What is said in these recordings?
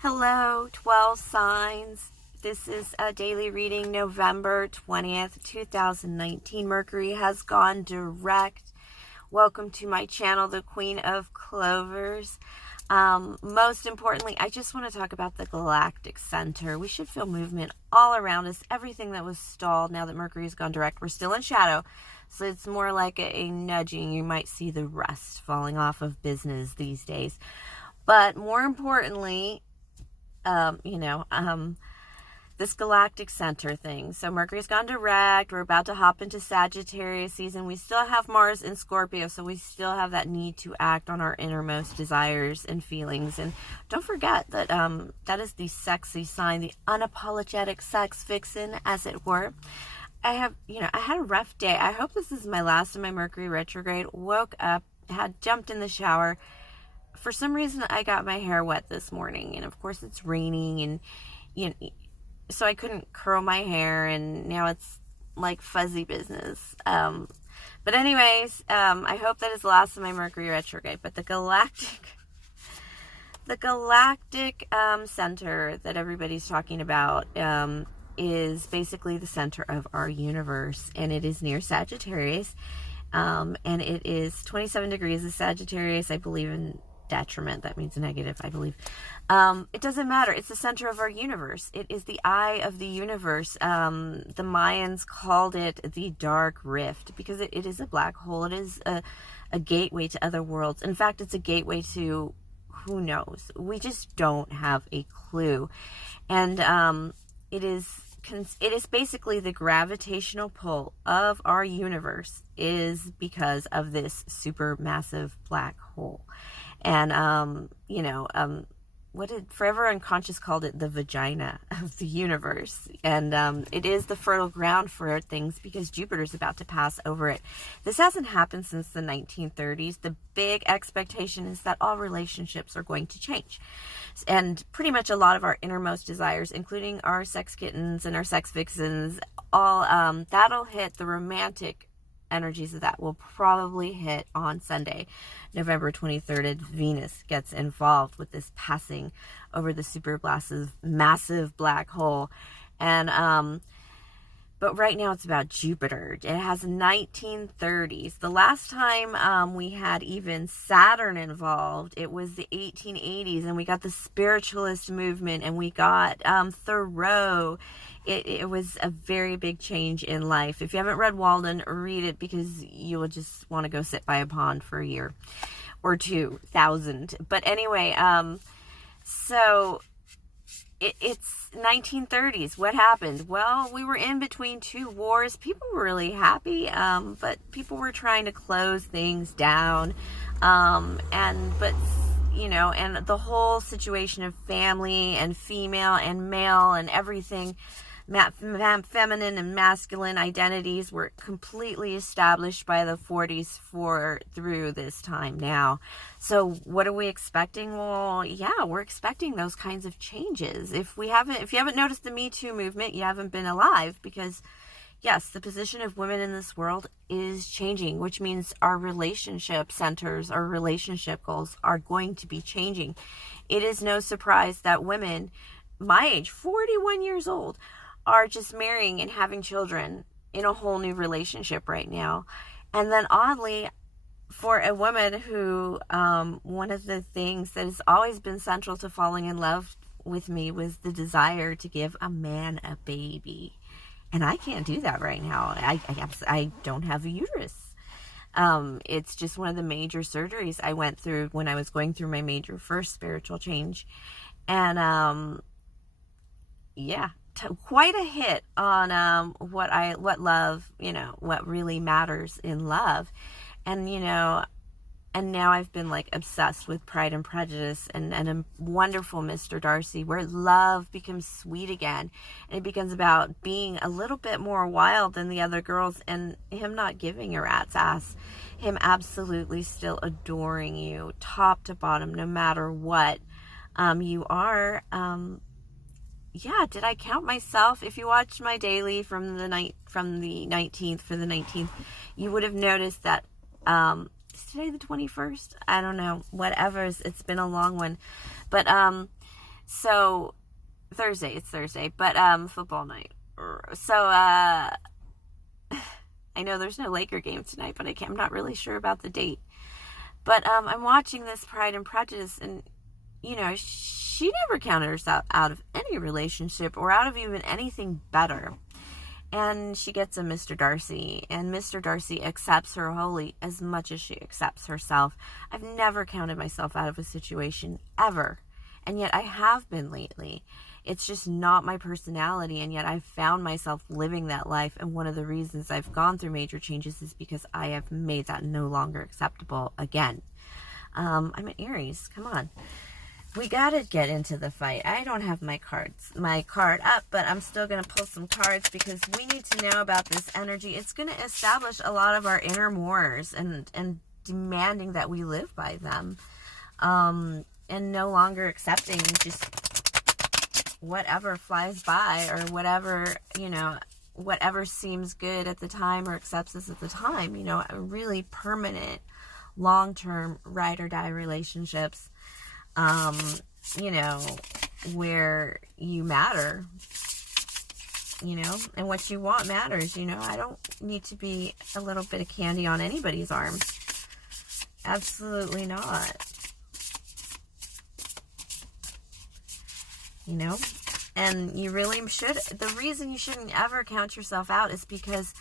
Hello, 12 signs. This is a daily reading, November 20th, 2019. Mercury has gone direct. Welcome to my channel, the Queen of Clovers. Most importantly, I just want to talk about the Galactic Center. We should feel movement all around us. Everything that was stalled now that Mercury has gone direct. We're still in shadow, so it's more like a nudging. You might see the rust falling off of business these days. But more importantly, this Galactic Center thing. So Mercury's gone direct. We're about to hop into Sagittarius season. We still have Mars in Scorpio, so we still have that need to act on our innermost desires and feelings. And don't forget that that is the sexy sign, the unapologetic sex vixen, as it were. I had a rough day. I hope this is my last of my Mercury retrograde. Woke up, had jumped in the shower. For some reason, I got my hair wet this morning, and of course it's raining, and so I couldn't curl my hair, and now it's like fuzzy business. But anyways, I hope that is the last of my Mercury retrograde. But the Galactic Center that everybody's talking about is basically the center of our universe, and it is near Sagittarius, and it is 27 degrees of Sagittarius. I believe in detriment, that means negative, I believe. It doesn't matter. It's the center of our universe. It is the eye of the universe. The Mayans called it the dark rift because it is a black hole. It is a gateway to other worlds. In fact, it's a gateway to who knows. We just don't have a clue. And it is basically the gravitational pull of our universe is because of this super massive black hole. And, what did Forever Unconscious called it? The vagina of the universe. And it is the fertile ground for things because Jupiter's about to pass over it. This hasn't happened since the 1930s. The big expectation is that all relationships are going to change. And pretty much a lot of our innermost desires, including our sex kittens and our sex vixens, all that'll hit the romantic energies of that will probably hit on Sunday, November 23rd, as Venus gets involved with this passing over the super massive black hole. And but right now it's about Jupiter. It has 1930s. The last time we had even Saturn involved, it was the 1880s, and we got the spiritualist movement, and we got Thoreau. It was a very big change in life. If you haven't read Walden, read it because you will just want to go sit by a pond for a year or 2,000. But anyway, so it's 1930s. What happened? Well, we were in between two wars. People were really happy, but people were trying to close things down. And the whole situation of family and female and male and everything, feminine and masculine identities were completely established by the 40s through this time now. So what are we expecting? Well, yeah, we're expecting those kinds of changes. If you haven't noticed the Me Too movement, you haven't been alive, because yes, the position of women in this world is changing, which means our relationship centers, our relationship goals are going to be changing. It is no surprise that women my age, 41 years old, are just marrying and having children in a whole new relationship right now. And then oddly, for a woman who, one of the things that has always been central to falling in love with me was the desire to give a man a baby. And I can't do that right now. I don't have a uterus. It's just one of the major surgeries I went through when I was going through my major first spiritual change. And, quite a hit on what love, what really matters in love. And and now I've been like obsessed with Pride and Prejudice and a wonderful Mr. Darcy, where love becomes sweet again, and it becomes about being a little bit more wild than the other girls, and him not giving a rat's ass, him absolutely still adoring you top to bottom, no matter what you are. Did I count myself? If you watched my daily from the 19th, you would have noticed that is today the 21st? I don't know. Whatever. It's been a long one. But So, it's Thursday, but football night. So, I know there's no Laker game tonight, but I'm not really sure about the date. But I'm watching this Pride and Prejudice, and, she never counted herself out of any relationship or out of even anything better. And she gets a Mr. Darcy, and Mr. Darcy accepts her wholly as much as she accepts herself. I've never counted myself out of a situation, ever. And yet I have been lately. It's just not my personality, and yet I've found myself living that life. And one of the reasons I've gone through major changes is because I have made that no longer acceptable again. I'm an Aries. Come on. We gotta get into the fight. I don't have my card up, but I'm still gonna pull some cards because we need to know about this energy. It's gonna establish a lot of our inner mores and demanding that we live by them, and no longer accepting just whatever flies by or whatever, whatever seems good at the time or accepts us at the time. A really permanent, long-term, ride or die relationships. Where you matter, and what you want matters. I don't need to be a little bit of candy on anybody's arm. Absolutely not. And you really should. The reason you shouldn't ever count yourself out is because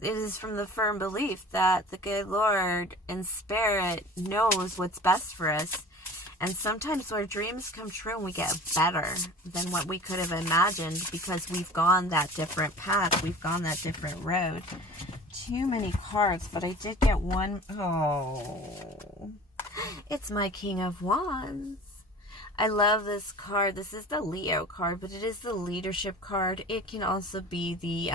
it is from the firm belief that the good Lord and Spirit knows what's best for us. And sometimes our dreams come true and we get better than what we could have imagined because we've gone that different path. We've gone that different road. Too many cards, but I did get one. Oh, it's my King of Wands. I love this card. This is the Leo card, but it is the leadership card. It can also be the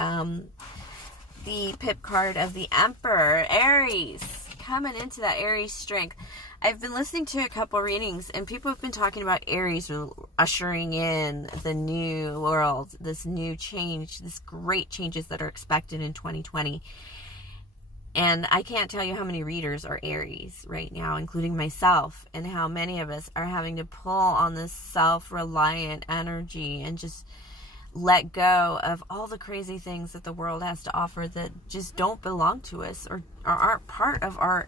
pip card of the Emperor, Aries. Coming into that Aries strength. I've been listening to a couple readings, and people have been talking about Aries ushering in the new world, this new change, this great changes that are expected in 2020. And I can't tell you how many readers are Aries right now, including myself, and how many of us are having to pull on this self-reliant energy and just let go of all the crazy things that the world has to offer that just don't belong to us or aren't part of our...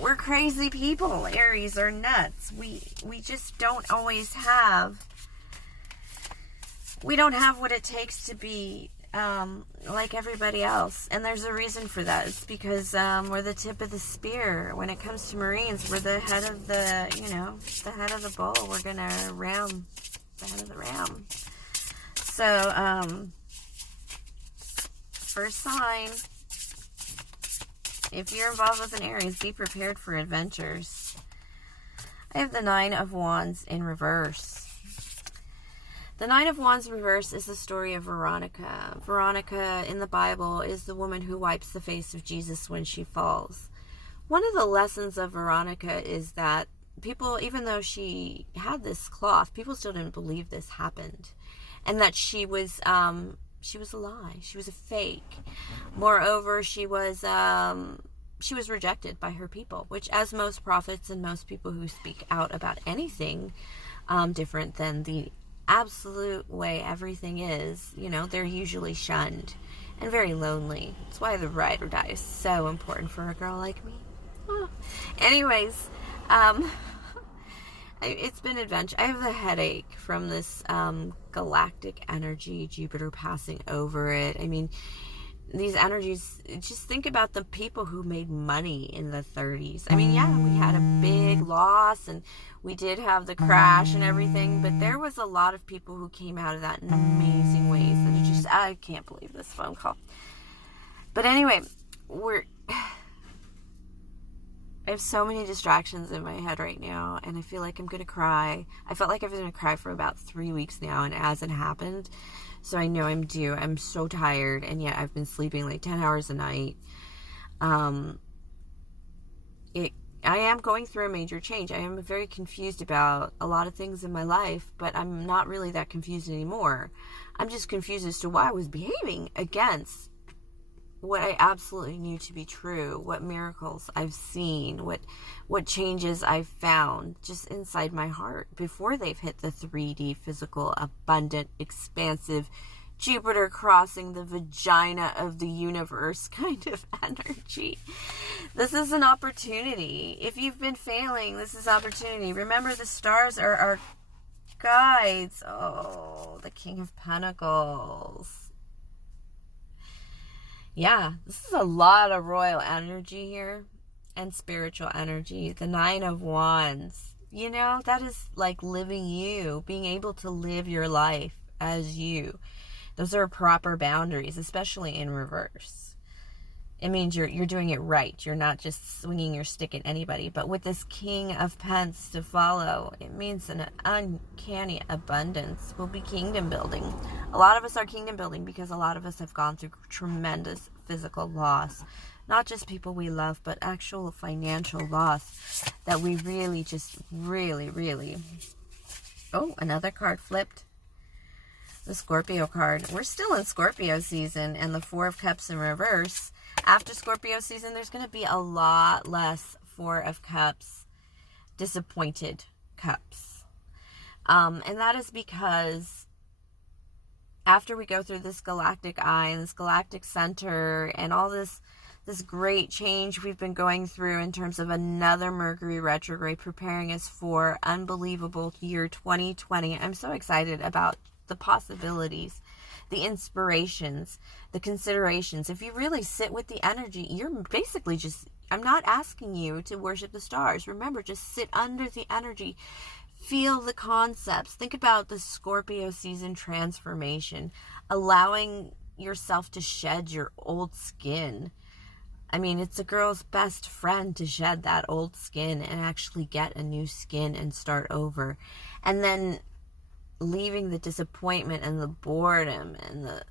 We're crazy people. Aries are nuts. We just don't always have... We don't have what it takes to be like everybody else. And there's a reason for that. It's because we're the tip of the spear. When it comes to Marines, we're the head of the, the head of the bull. We're going to ram the head of the ram. So, first sign... If you're involved with an Aries, be prepared for adventures. I have the Nine of Wands in reverse. The Nine of Wands in reverse is the story of Veronica. Veronica in the Bible is the woman who wipes the face of Jesus when she falls. One of the lessons of Veronica is that people, even though she had this cloth, people still didn't believe this happened. And that she was a lie. She was a fake. Moreover, she was rejected by her people, which, as most prophets and most people who speak out about anything different than the absolute way everything is, they're usually shunned and very lonely. That's why the ride or die is so important for a girl like me. Oh. Anyways, it's been adventure. I have a headache from this galactic energy, Jupiter passing over it. I mean, these energies, just think about the people who made money in the 30s. I mean, yeah, we had a big loss and we did have the crash and everything, but there was a lot of people who came out of that in amazing ways that are just, I can't believe this phone call. But anyway, I have so many distractions in my head right now, and I feel like I'm going to cry. I felt like I was going to cry for about 3 weeks now, and it hasn't happened. So I know I'm due. I'm so tired, and yet I've been sleeping like 10 hours a night. I am going through a major change. I am very confused about a lot of things in my life, but I'm not really that confused anymore. I'm just confused as to why I was behaving against what I absolutely knew to be true, what miracles I've seen, what changes I've found just inside my heart before they've hit the 3D, physical, abundant, expansive, Jupiter crossing the vagina of the universe kind of energy. This is an opportunity. If you've been failing, this is opportunity. Remember, the stars are our guides. Oh, the King of Pentacles. Yeah, this is a lot of royal energy here and spiritual energy. The Nine of Wands. You know, that is like living you, being able to live your life as you. Those are proper boundaries, especially in reverse. It means you're doing it right. You're not just swinging your stick at anybody. But with this King of Pence to follow, it means an uncanny abundance will be kingdom building. A lot of us are kingdom building because a lot of us have gone through tremendous physical loss. Not just people we love, but actual financial loss that we really just really... Oh, another card flipped. The Scorpio card. We're still in Scorpio season, and the Four of Cups in reverse. After Scorpio season, there's going to be a lot less Four of Cups, disappointed cups. And that is because after we go through this galactic eye and this galactic center and all this great change we've been going through in terms of another Mercury retrograde preparing us for unbelievable year 2020. I'm so excited about the possibilities, the inspirations, the considerations. If you really sit with the energy, you're basically just, I'm not asking you to worship the stars. Remember, just sit under the energy, feel the concepts. Think about the Scorpio season transformation, allowing yourself to shed your old skin. I mean, it's a girl's best friend to shed that old skin and actually get a new skin and start over. And then leaving the disappointment and the boredom and the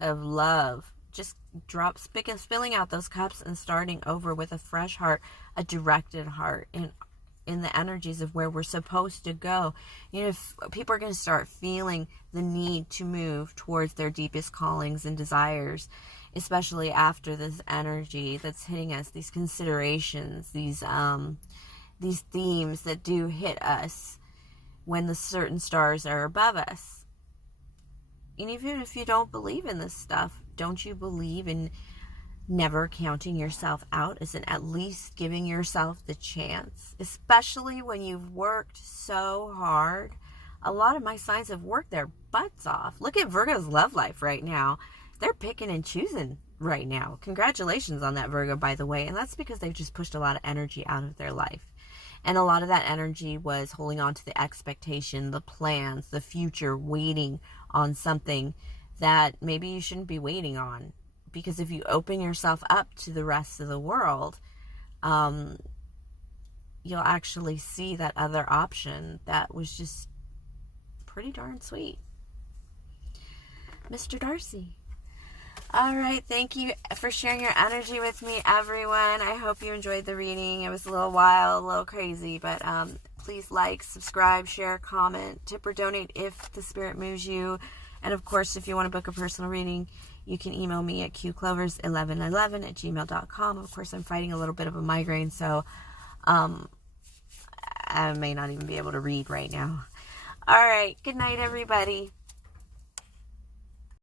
of love. Just spilling out those cups and starting over with a fresh heart, a directed heart in the energies of where we're supposed to go. You know, if people are going to start feeling the need to move towards their deepest callings and desires, especially after this energy that's hitting us, these considerations, these themes that do hit us when the certain stars are above us. And even if you don't believe in this stuff, don't you believe in never counting yourself out, as in at least giving yourself the chance, especially when you've worked so hard? A lot of my signs have worked their butts off. Look at Virgo's love life right now. They're picking and choosing right now. Congratulations on that, Virgo, by the way. And that's because they've just pushed a lot of energy out of their life. And a lot of that energy was holding on to the expectation, the plans, the future, waiting on something that maybe you shouldn't be waiting on. Because if you open yourself up to the rest of the world, you'll actually see that other option that was just pretty darn sweet. Mr. Darcy. All right, thank you for sharing your energy with me, everyone. I hope you enjoyed the reading. It was a little wild, a little crazy, but please like, subscribe, share, comment, tip or donate if the spirit moves you. And of course, if you want to book a personal reading, you can email me at qclovers1111@gmail.com. Of course, I'm fighting a little bit of a migraine, so I may not even be able to read right now. All right, good night, everybody.